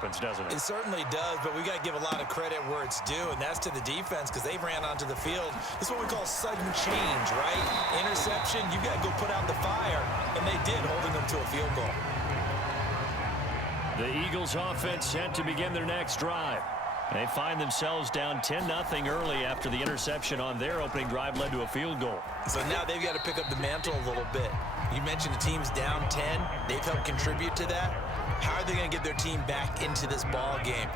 happens, doesn't it? It certainly does, but we got to give a lot of credit where it's due, and that's to the defense because they ran onto the field. This is what we call sudden change, right? Interception, you got to go put out the fire, and they did, holding them to a field goal. The Eagles offense set to begin their next drive. They find themselves down 10-0 early after the interception on their opening drive led to a field goal. So now they've got to pick up the mantle a little bit. You mentioned the team's down 10. They've helped contribute to that. How are they going to get their team back into this ball game?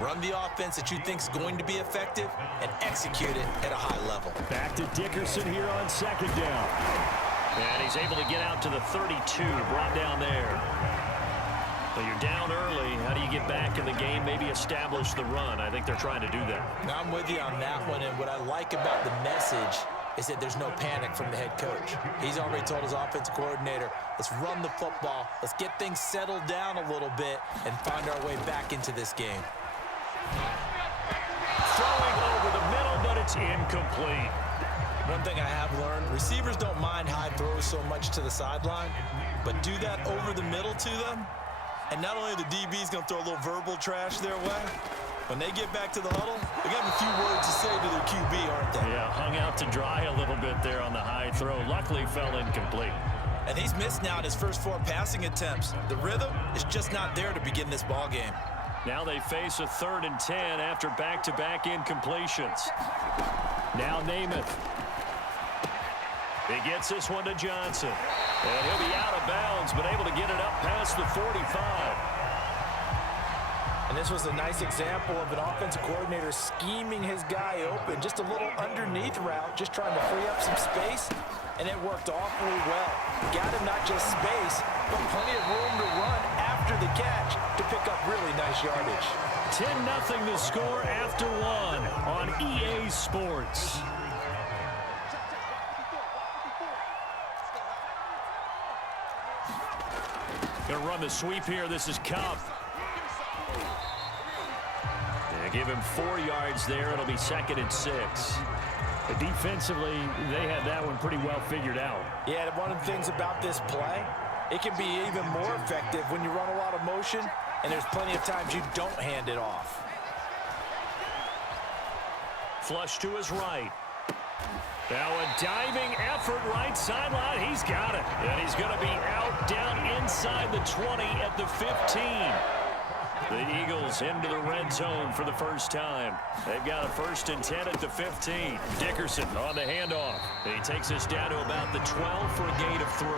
Run the offense that you think is going to be effective and execute it at a high level. Back to Dickerson here on second down. And he's able to get out to the 32, brought down there. So you're down early. How do you get back in the game, maybe establish the run? I think they're trying to do that. Now I'm with you on that one, and what I like about the message is that there's no panic from the head coach. He's already told his offensive coordinator, let's run the football, let's get things settled down a little bit and find our way back into this game. Throwing over the middle, but it's incomplete. One thing I have learned, receivers don't mind high throws so much to the sideline, but do that over the middle to them, and not only are the DBs going to throw a little verbal trash their way, when they get back to the huddle, they got a few words to say to their QB, aren't they? Yeah, hung out to dry a little bit there on the high throw. Luckily fell incomplete. And he's missed now in his first 4 passing attempts. The rhythm is just not there to begin this ball game. Now they face a 3rd and 10 after back-to-back incompletions. Now Namath. He gets this one to Johnson. And he'll be out of bounds, but able to get it up past the 45. And this was a nice example of an offensive coordinator scheming his guy open. Just a little underneath route, just trying to free up some space, and it worked awfully well. Got him not just space, but plenty of room to run after the catch to pick up really nice yardage. 10-0 the score after 1 on EA Sports. Gonna run the sweep here. This is Cup. They give him 4 yards there. It'll be 2nd and 6. But defensively, they had that one pretty well figured out. Yeah, and one of the things about this play, it can be even more effective when you run a lot of motion, and there's plenty of times you don't hand it off. Flush to his right. Now a diving effort right sideline. He's got it. And he's going to be out down inside the 20 at the 15. The Eagles into the red zone for the first time. They've got a 1st and 10 at the 15. Dickerson on the handoff. He takes us down to about the 12 for a gain of 3.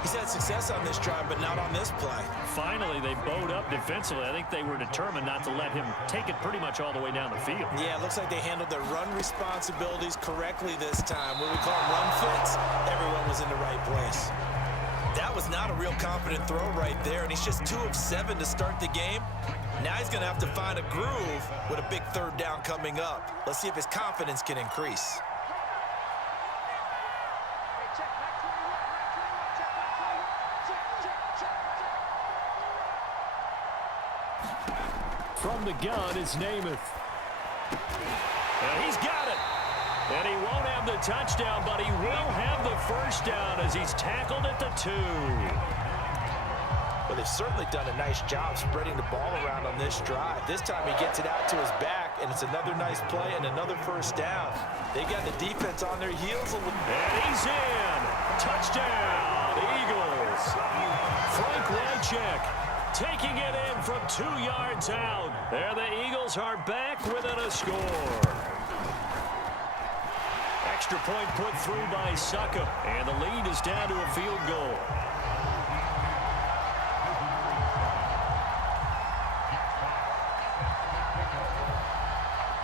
He's had success on this drive, but not on this play. Finally, they bowed up defensively. I think they were determined not to let him take it pretty much all the way down the field. Yeah, it looks like they handled their run responsibilities correctly this time. What we call run fits, everyone was in the right place. That was not a real confident throw right there, and he's just 2 of 7 to start the game. Now he's going to have to find a groove with a big 3rd down coming up. Let's see if his confidence can increase. From the gun is Namath. And he's got it. And he won't have the touchdown, but he will have the 1st down as he's tackled at the 2. Well, they've certainly done a nice job spreading the ball around on this drive. This time he gets it out to his back, and it's another nice play and another 1st down. They got the defense on their heels a little. And he's in. Touchdown, Eagles. Frank Wycheck taking it in from 2 yards out. There the Eagles are back within a score. Extra point put through by Succop, and the lead is down to a field goal.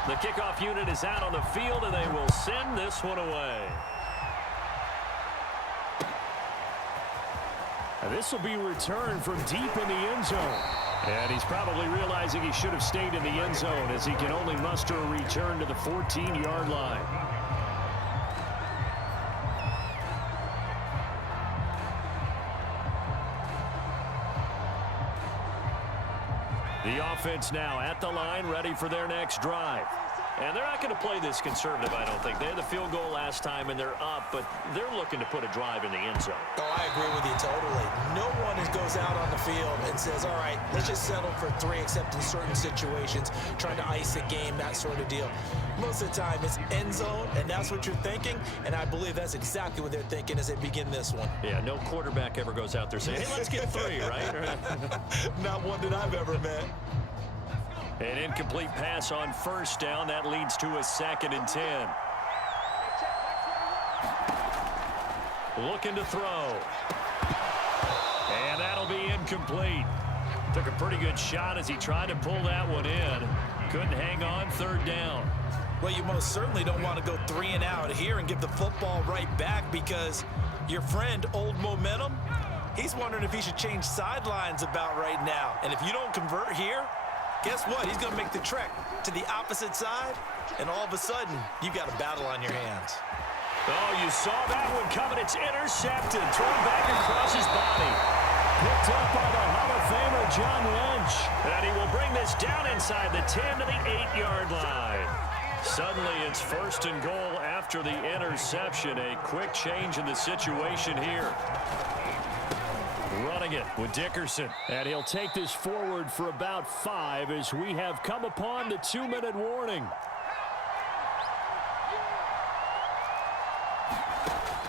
The kickoff unit is out on the field, and they will send this one away. And this will be returned from deep in the end zone. And he's probably realizing he should have stayed in the end zone as he can only muster a return to the 14-yard line. The offense now at the line, ready for their next drive. And they're not going to play this conservative, I don't think. They had the field goal last time, and they're up, but they're looking to put a drive in the end zone. Oh, I agree with you totally. No one goes out on the field and says, all right, let's just settle for 3, except in certain situations, trying to ice a game, that sort of deal. Most of the time, it's end zone, and that's what you're thinking, and I believe that's exactly what they're thinking as they begin this one. Yeah, no quarterback ever goes out there saying, hey, let's get 3, right? Not one that I've ever met. An incomplete pass on first down. That leads to a 2nd and 10. Looking to throw. And that'll be incomplete. Took a pretty good shot as he tried to pull that one in. Couldn't hang on, 3rd down. Well, you most certainly don't want to go 3 and out here and give the football right back, because your friend, Old Momentum, he's wondering if he should change sidelines about right now. And if you don't convert here, guess what? He's going to make the trek to the opposite side, and all of a sudden, you got a battle on your hands. Oh, you saw that one coming. It's intercepted. Thrown back across his body. Picked up by the Hall of Famer, John Lynch. And he will bring this down inside the 10 to the 8-yard line. Suddenly, it's 1st and goal after the interception. A quick change in the situation here. Running it with Dickerson. And he'll take this forward for about 5 as we have come upon the 2-minute warning.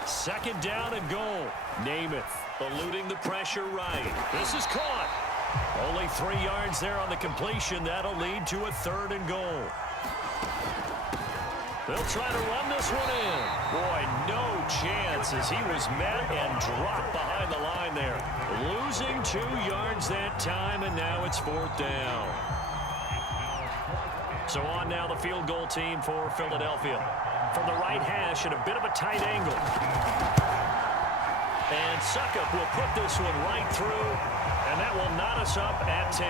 Second down and goal. Namath eluding the pressure right. This is caught. Only 3 yards there on the completion. That'll lead to a 3rd and goal. They'll try to run this one in. Boy, no chance as he was met and dropped behind the line there. Losing 2 yards that time, and now it's 4th down. So on now the field goal team for Philadelphia. From the right hash at a bit of a tight angle. And Suckup will put this one right through, and that will knot us up at 10.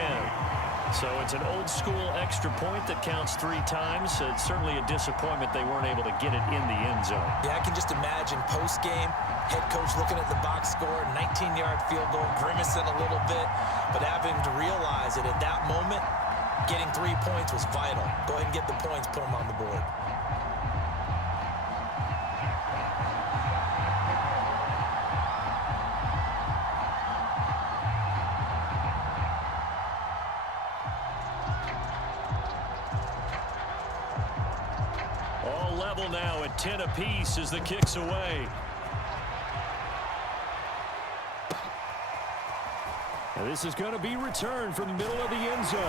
So it's an old-school extra point that counts 3 times. It's certainly a disappointment they weren't able to get it in the end zone. Yeah, I can just imagine post-game, head coach looking at the box score, 19-yard field goal, grimacing a little bit, but having to realize that at that moment, getting 3 points was vital. Go ahead and get the points, put them on the board. Now at 10 apiece as the kick's away. Now this is going to be returned from the middle of the end zone.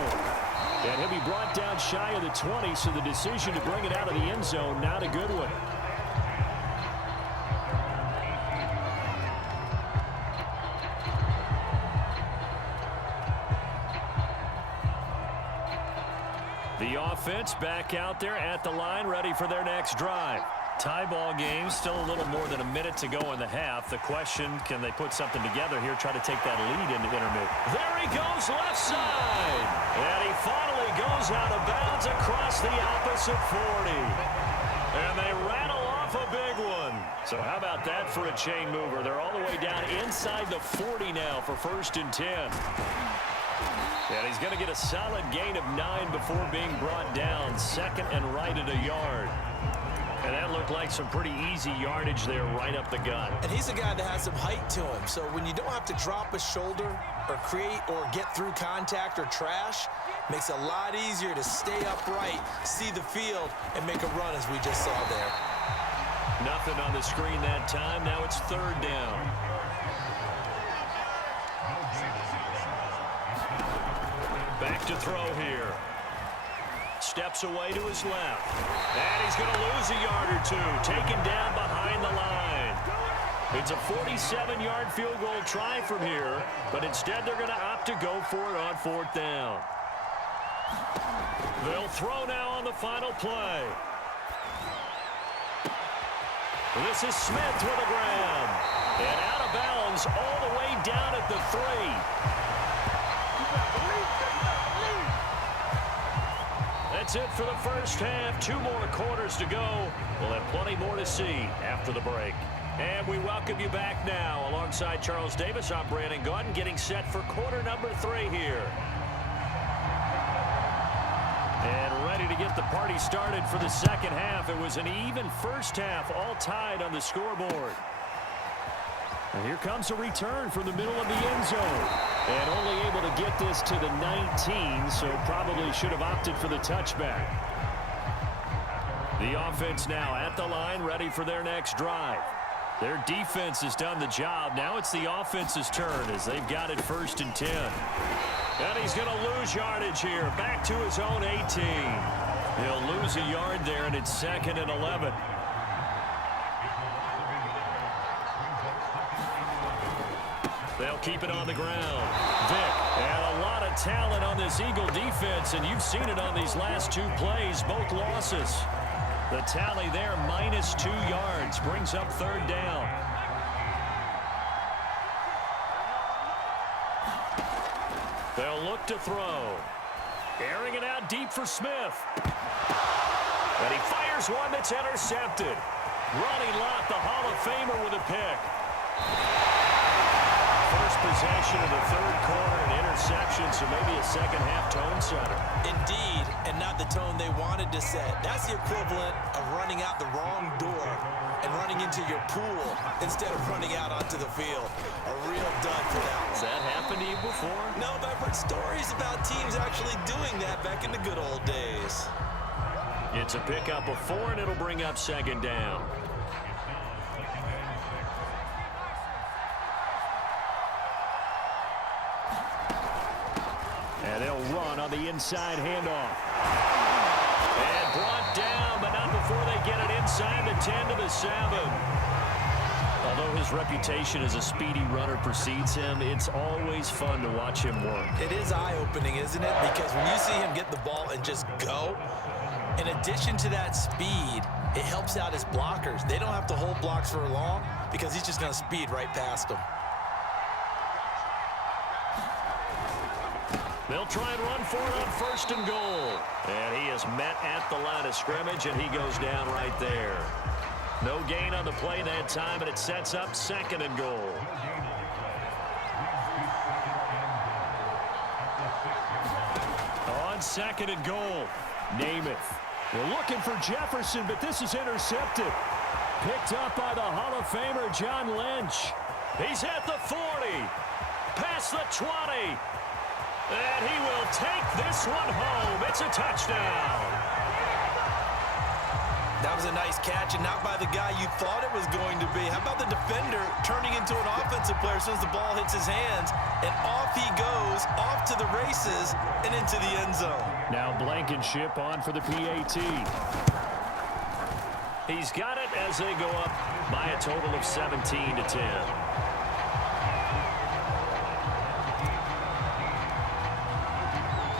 And he'll be brought down shy of the 20, so the decision to bring it out of the end zone, not a good one. The offense back out there at the line, ready for their next drive. Tie ball game, still a little more than a minute to go in the half. The question, can they put something together here, try to take that lead into intermediate? There he goes, left side. And he finally goes out of bounds across the opposite 40. And they rattle off a big one. So how about that for a chain mover? They're all the way down inside the 40 now for 1st and 10. And he's going to get a solid gain of 9 before being brought down. 2nd and right at a yard. And that looked like some pretty easy yardage there right up the gut. And he's a guy that has some height to him. So when you don't have to drop a shoulder or create or get through contact or trash, makes it a lot easier to stay upright, see the field, and make a run as we just saw there. Nothing on the screen that time. Now it's 3rd down. Back to throw here. Steps away to his left. And he's going to lose a yard or 2. Taken down behind the line. It's a 47-yard field goal try from here, but instead they're going to opt to go for it on 4th down. They'll throw now on the final play. This is Smith with a grab. And out of bounds all the way down at the 3. That's it for the first half. 2 more quarters to go. We'll have plenty more to see after the break. And we welcome you back now. Alongside Charles Davis, I'm Brandon Gaudin, getting set for quarter number 3 here. And ready to get get the party started for the second half. It was an even first half, all tied on the scoreboard. And here comes a return from the middle of the end zone. And only able to get this to the 19, so probably should have opted for the touchback. The offense now at the line, ready for their next drive. Their defense has done the job. Now it's the offense's turn as they've got it 1st and 10. And he's going to lose yardage here. Back to his own 18. He'll lose a yard there, and it's 2nd and 11. They'll keep it on the ground. Vick, and a lot of talent on this Eagle defense, and you've seen it on these last 2 plays, both losses. The tally there, -2 yards, brings up 3rd down. They'll look to throw. Airing it out deep for Smith. And he fires one that's intercepted. Ronnie Lott, the Hall of Famer, with a pick. First possession of the 3rd quarter, an interception, so maybe a second-half tone setter. Indeed, and not the tone they wanted to set. That's the equivalent of running out the wrong door and running into your pool instead of running out onto the field. A real dud for that one. Has that happened to you before? No, but I've heard stories about teams actually doing that back in the good old days. It's a pickup of 4, and it'll bring up 2nd down. And they'll run on the inside handoff. And brought down, but not before they get it inside the 10 to the 7. Although his reputation as a speedy runner precedes him, it's always fun to watch him work. It is eye-opening, isn't it? Because when you see him get the ball and just go, in addition to that speed, it helps out his blockers. They don't have to hold blocks for long because he's just going to speed right past them. They'll try and run for it on 1st and goal. And he is met at the line of scrimmage, and he goes down right there. No gain on the play that time, and it sets up 2nd and goal. On 2nd and goal, Namath. They're looking for Jefferson, but this is intercepted. Picked up by the Hall of Famer, John Lynch. He's at the 40. Past the 20. And he will take this one home. It's a touchdown. That was a nice catch, and not by the guy you thought it was going to be. How about the defender turning into an offensive player as soon as the ball hits his hands, and off he goes, off to the races, and into the end zone. Now Blankenship on for the PAT. He's got it as they go up by a total of 17 to 10.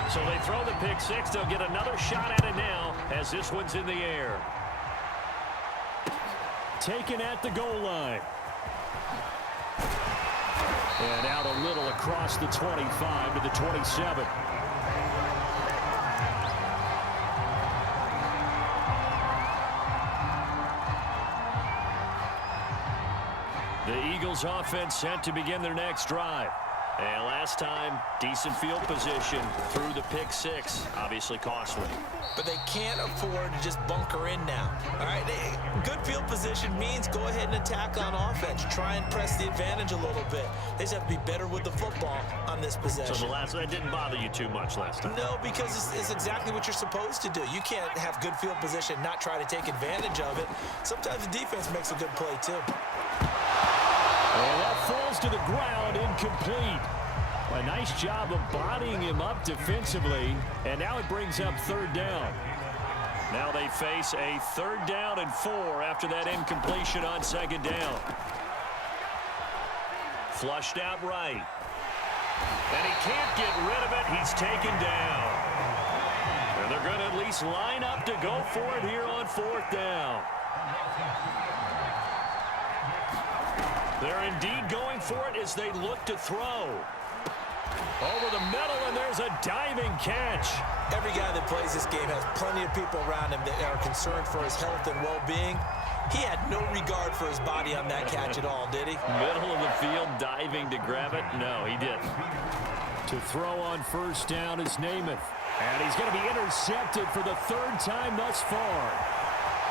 So they throw the pick 6. They'll get another shot at it now as this one's in the air. Taken at the goal line. And out a little across the 25 to the 27. The Eagles offense set to begin their next drive. And last time, decent field position through the pick 6. Obviously costly. But they can't afford to just bunker in now. All right, good field position means go ahead and attack on offense. Try and press the advantage a little bit. They just have to be better with the football on this possession. So that didn't bother you too much last time? No, because it's exactly what you're supposed to do. You can't have good field position and not try to take advantage of it. Sometimes the defense makes a good play, too. And that falls to the ground, incomplete. A nice job of bodying him up defensively, and now it brings up 3rd down. Now they face a 3rd down and 4 after that incompletion on 2nd down. Flushed out right. And he can't get rid of it. He's taken down. And they're going to at least line up to go for it here on 4th down. They're indeed going for it as they look to throw. Over the middle, and there's a diving catch. Every guy that plays this game has plenty of people around him that are concerned for his health and well-being. He had no regard for his body on that catch at all, did he? Middle of the field, diving to grab it? No, he didn't. To throw on 1st down is Namath. And he's going to be intercepted for the third time thus far.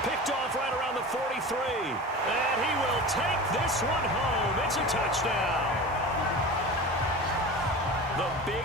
Picked off right around the 43. And he will take this one home. It's a touchdown. The big